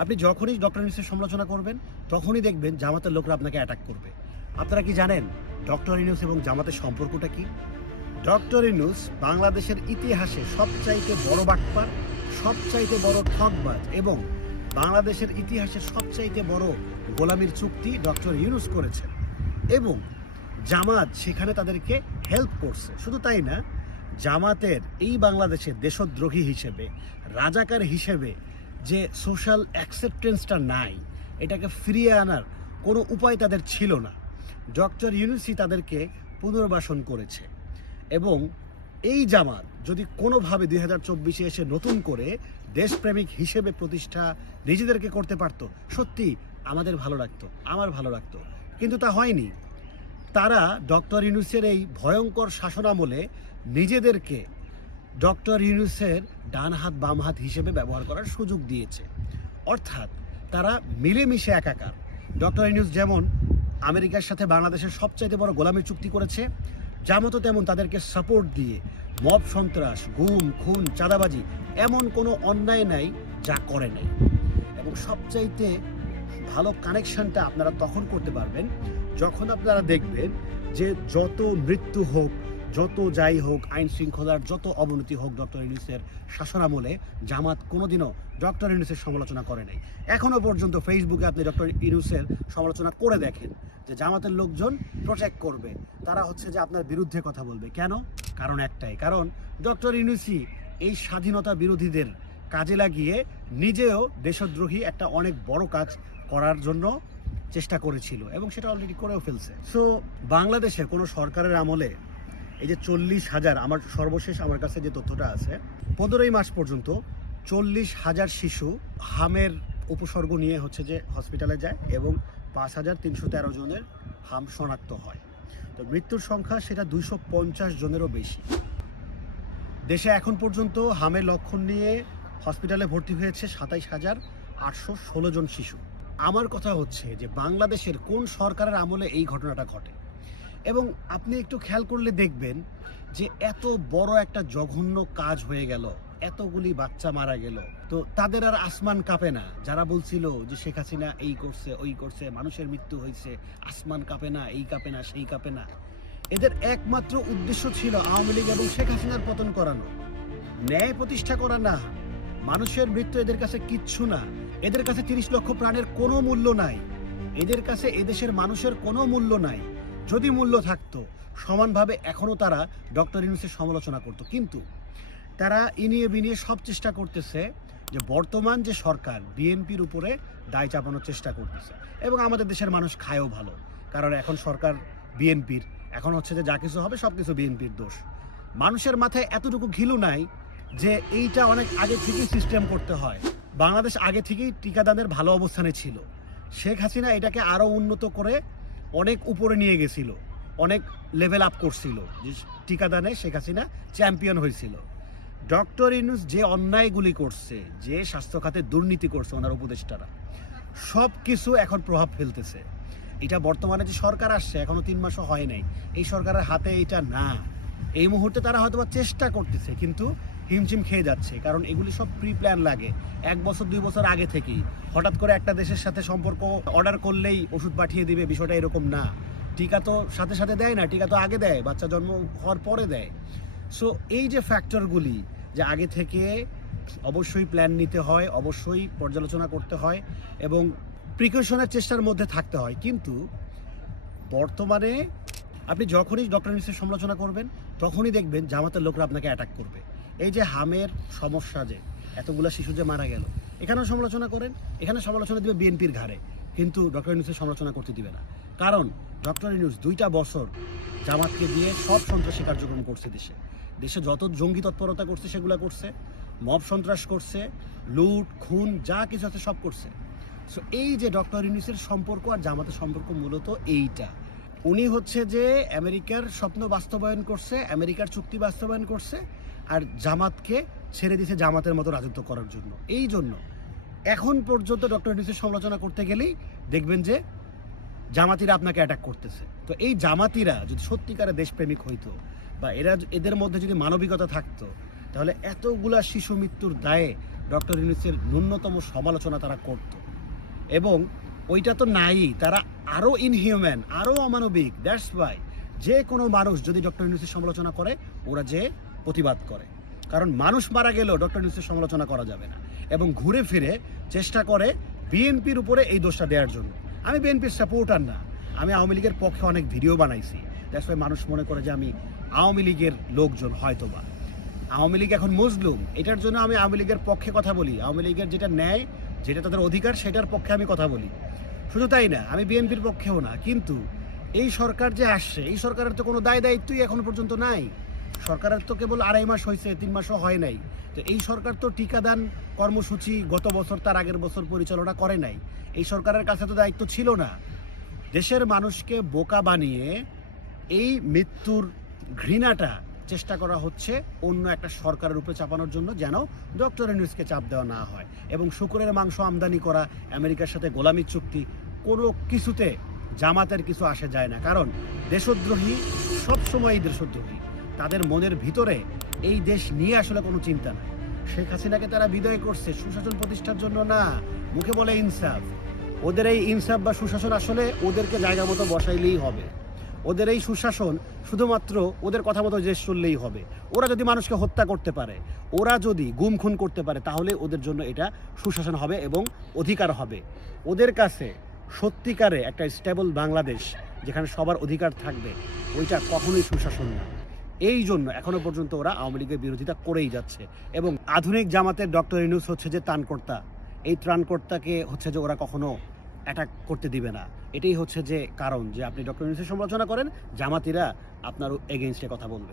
আপনি যখনই ডক্টর ইউনূসের সমালোচনা করবেন তখনই দেখবেন জামাতের লোকরা আপনাকে অ্যাটাক করবে। আপনারা কি জানেন ডক্টর ইউনূস এবং জামাতের সম্পর্কটা কি? ডক্টর ইউনূস বাংলাদেশের ইতিহাসে সবচাইতে বড় বাটপার, সবচাইতে বড় ঠকবাজ এবং বাংলাদেশের ইতিহাসে সবচাইতে বড় গোলামির চুক্তি ডক্টর ইউনূস করেছেন এবং জামাত সেখানে তাদেরকে হেল্প করছে। শুধু তাই না, জামাতের এই বাংলাদেশের দেশদ্রোহী হিসেবে, রাজাকার হিসেবে যে সোশ্যাল অ্যাকসেপ্টেন্সটা নাই, এটাকে ফিরিয়ে আনার কোনো উপায় তাদের ছিল না। ডক্টর ইউনূসই তাদেরকে পুনর্বাসন করেছে এবং এই জামাত যদি কোনোভাবে 2024 এসে নতুন করে দেশপ্রেমিক হিসেবে প্রতিষ্ঠা নিজেদেরকে করতে পারতো, সত্যি আমাদের ভালো লাগতো, আমার ভালো লাগতো, কিন্তু তা হয়নি। তারা ডক্টর ইউনূসের এই ভয়ঙ্কর শাসনামলে নিজেদেরকে ডক্টর ইউনূসের ডান হাত বাম হাত হিসেবে ব্যবহার করার সুযোগ দিয়েছে। অর্থাৎ তারা মিলেমিশে একাকার। ডক্টর ইউনূস যেমন আমেরিকার সাথে বাংলাদেশের সবচাইতে বড় গোলামি চুক্তি করেছে, জামাতও তেমন তাদেরকে সাপোর্ট দিয়ে মব সন্ত্রাস, গুম খুন, চাঁদাবাজি এমন কোনো অন্যায় নাই যা করে নাই। এবং সবচাইতে ভালো কানেকশনটা আপনারা তখন করতে পারবেন যখন আপনারা দেখবেন যে যত মৃত্যু হোক, যত যাই হোক, আইন শৃঙ্খলার যত অবনতি হোক ডক্টর ইউনূসের শাসনামলে, জামাত কোনোদিনও ডক্টর ইউনূসের সমালোচনা করে নাই। এখনও পর্যন্ত ফেসবুকে আপনি ডক্টর ইউনূসের সমালোচনা করে দেখেন যে জামাতের লোকজন প্রোটেক্ট করবে, তারা হচ্ছে যে আপনার বিরুদ্ধে কথা বলবে। কেন? কারণ একটাই, কারণ ডক্টর ইউনূসই এই স্বাধীনতা বিরোধীদের কাজে লাগিয়ে নিজেও দেশদ্রোহী একটা অনেক বড় কাজ করার জন্য চেষ্টা করেছিল এবং সেটা অলরেডি করেও ফেলছে। সো বাংলাদেশের কোনো সরকারের আমলে এই যে 40,000, আমার সর্বশেষ আমার কাছে যে তথ্যটা আছে, 15ই মার্চ পর্যন্ত 40,000 শিশু হামের উপসর্গ নিয়ে হচ্ছে যে হসপিটালে যায় এবং 5,313 জনের হাম শনাক্ত হয়। তো মৃত্যুর সংখ্যা সেটা 250 জনেরও বেশি। দেশে এখন পর্যন্ত হামের লক্ষণ নিয়ে হসপিটালে ভর্তি হয়েছে 27,816 জন শিশু। আমার কথা হচ্ছে যে বাংলাদেশের কোন সরকারের আমলে এই ঘটনাটা ঘটে? এবং আপনি একটু খেয়াল করলে দেখবেন যে এত বড় একটা জঘন্য কাজ হয়ে গেল, এতগুলি বাচ্চা মারা গেল, তো তাদের আর আসমান কাঁপে না? যারা বলছিল যে শেখ হাসিনা এই করছে ওই করছে, মানুষের মৃত্যু হয়েছে, আসমান কাঁপে না, এই কাঁপে না, সেই কাঁপে না, এদের একমাত্র উদ্দেশ্য ছিল আওয়ামী লীগ এবং শেখ হাসিনার পতন করানো, ন্যায় প্রতিষ্ঠা করা না। মানুষের মৃত্যু এদের কাছে কিচ্ছু না। এদের কাছে 30 লক্ষ প্রাণের কোনো মূল্য নাই। এদের কাছে এদেশের মানুষের কোনো মূল্য নাই। যদি মূল্য থাকতো সমানভাবে এখনও তারা ডক্টর ইউনূসের সমালোচনা করত। কিন্তু তারা ইনিয়ে বিনিয়ে সব চেষ্টা করতেছে যে বর্তমান যে সরকার বিএনপির উপরে দায় চাপানোর চেষ্টা করতেছে এবং আমাদের দেশের মানুষ খায়ও ভালো, কারণ এখন সরকার বিএনপির, এখন হচ্ছে যে যা কিছু হবে সব কিছু বিএনপির দোষ। মানুষের মাথায় এতটুকু ঘিলু নাই যে এইটা অনেক আগে থেকেই সিস্টেম করতে হয়। বাংলাদেশ আগে থেকেই টিকাদানের ভালো অবস্থানে ছিল। শেখ হাসিনা এটাকে আরও উন্নত করে অনেক উপরে নিয়ে গেছিল, অনেক লেভেল আপ করছিল, যে টিকাদানে শেখ হাসিনা চ্যাম্পিয়ন হয়েছিল। ডক্টর ইউনূস যে অন্যায়গুলি করছে, যে স্বাস্থ্য খাতে দুর্নীতি করছে ওনার উপদেষ্টারা, সব কিছু এখন প্রভাব ফেলতেছে। এটা বর্তমানে যে সরকার আসছে, এখনো 3 মাসও হয় নাই, এই সরকারের হাতে এটা না। এই মুহূর্তে তারা হয়তো চেষ্টা করতেছে কিন্তু হিমশিম খেয়ে যাচ্ছে, কারণ এগুলি সব প্রি প্ল্যান লাগে 1 বছর 2 বছর আগে থেকেই। হঠাৎ করে একটা দেশের সাথে সম্পর্ক অর্ডার করলেই ওষুধ পাঠিয়ে দিবে, বিষয়টা এরকম না। টিকা তো সাথে সাথে দেয় না, টিকা তো আগে দেয়, বাচ্চা জন্ম হওয়ার পরে দেয়। সো এই যে ফ্যাক্টরগুলি, যে আগে থেকে অবশ্যই প্ল্যান নিতে হয়, অবশ্যই পর্যালোচনা করতে হয় এবং প্রিকশনের চেষ্টার মধ্যে থাকতে হয়। কিন্তু বর্তমানে আপনি যখনই ডক্টর ইউনূসের সমালোচনা করবেন তখনই দেখবেন জামাতের লোকরা আপনাকে অ্যাটাক করবে। এই যে হামের সমস্যা, যে এতগুলা শিশু যে মারা গেল, এখানেও সমালোচনা করেন, এখানে সমালোচনা দিবে বিএনপির ঘাড়ে, কিন্তু ডক্টর ইউনূসের সমালোচনা করতে দিবে না। কারণ ডক্টর ইউনূস 2টা বছর জামাতকে দিয়ে সব সন্ত্রাসী কার্যক্রম করছে। দেশে যত জঙ্গি তৎপরতা করছে সেগুলো করছে, মব সন্ত্রাস করছে, লুট খুন যা কিছু আছে সব করছে। সো এই যে ডক্টর ইউনূসের সম্পর্ক আর জামাতের সম্পর্ক মূলত এইটা। উনি হচ্ছে যে আমেরিকার স্বপ্ন বাস্তবায়ন করছে, আমেরিকার চুক্তি বাস্তবায়ন করছে, আর জামাতকে ছেড়ে দিয়েছে জামাতের মতো রাজত্ব করার জন্য। এই জন্য এখন পর্যন্ত ডক্টর ইউনূসের সমালোচনা করতে গেলেই দেখবেন যে জামাতিরা আপনাকে অ্যাটাক করতেছে। তো এই জামাতিরা যদি সত্যিকারে দেশপ্রেমিক হইতো বা এদের মধ্যে যদি মানবিকতা থাকতো, তাহলে এতগুলা শিশু মৃত্যুর দায়ে ডক্টর ইউনূসের ন্যূনতম সমালোচনা তারা করত, এবং ওইটা তো নাই, তারা আরও ইনহিউম্যান, আরও অমানবিক। দ্যাটস ওয়াই যে কোনো মানুষ যদি ডক্টর ইউনূসের সমালোচনা করে, ওরা যে প্রতিবাদ করে, কারণ মানুষ মারা গেলেও ডক্টর ইউনূসের সমালোচনা করা যাবে না, এবং ঘুরে ফিরে চেষ্টা করে বিএনপির উপরে এই দোষটা দেওয়ার জন্য। আমি বিএনপির সাপোর্টার না, আমি আওয়ামী লীগের পক্ষে অনেক ভিডিও বানাইছি। দ্যাটস ওয়াই মানুষ মনে করে যে আমি আওয়ামী লীগের লোকজন। হয়তোবা আওয়ামী লীগ এখন মজলুম, এটার জন্য আমি আওয়ামী লীগের পক্ষে কথা বলি, আওয়ামী লীগের যেটা ন্যায়, যেটা তাদের অধিকার, সেটার পক্ষে আমি কথা বলি। শুধু তাই না, আমি বিএনপির পক্ষেও না, কিন্তু এই সরকার যে আসছে, এই সরকারের তো কোনো দায় দায়িত্বই এখনো পর্যন্ত নাই। সরকারের তো কেবল 2.5 মাস হয়েছে, 3 মাসও হয় নাই। তো এই সরকার তো টিকাদান কর্মসূচি গত বছর, তার আগের বছর পরিচালনা করে নাই। এই সরকারের কাছে তো দায়িত্ব ছিল না। দেশের মানুষকে বোকা বানিয়ে এই মৃত্যুর ঘৃণাটা চেষ্টা করা হচ্ছে অন্য একটা সরকারের উপরে চাপানোর জন্য, যেন ডক্টর ইউনূসকে চাপ দেওয়া না হয়। এবং শুকরের মাংস আমদানি করা, আমেরিকার সাথে গোলামি চুক্তি, কোনো কিছুতে জামাতের কিছু আসে যায় না, কারণ দেশদ্রোহী সবসময়ই দেশদ্রোহী। তাদের মনের ভিতরে এই দেশ নিয়ে আসলে কোনো চিন্তা নাই। শেখ হাসিনাকে তারা বিদায় করছে সুশাসন প্রতিষ্ঠার জন্য না, মুখে বলে ইনসাফ। ওদের এই ইনসাফ বা সুশাসন আসলে ওদেরকে জায়গা মতো বসাইলেই হবে। ওদের এই সুশাসন শুধুমাত্র ওদের কথা মতো দেশ চললেই হবে। ওরা যদি মানুষকে হত্যা করতে পারে, ওরা যদি গুম খুন করতে পারে, তাহলে ওদের জন্য এটা সুশাসন হবে এবং অধিকার হবে। ওদের কাছে সত্যিকারে একটা স্টেবল বাংলাদেশ, যেখানে সবার অধিকার থাকবে, ওইটা কখনোই সুশাসন না। এই জন্য এখনো পর্যন্ত ওরা আওয়ামী লীগের বিরোধিতা করেই যাচ্ছে। এবং আধুনিক জামাতের ডক্টর ইউনূস হচ্ছে যে ত্রাণকর্তা, এই ত্রাণকর্তাকে হচ্ছে যে ওরা কখনো অ্যাটাক করতে দিবে না। এটাই হচ্ছে যে কারণ, যে আপনি ডক্টর ইউনূসের সমালোচনা করেন, জামাতিরা আপনার এগেইনস্টে কথা বলবে।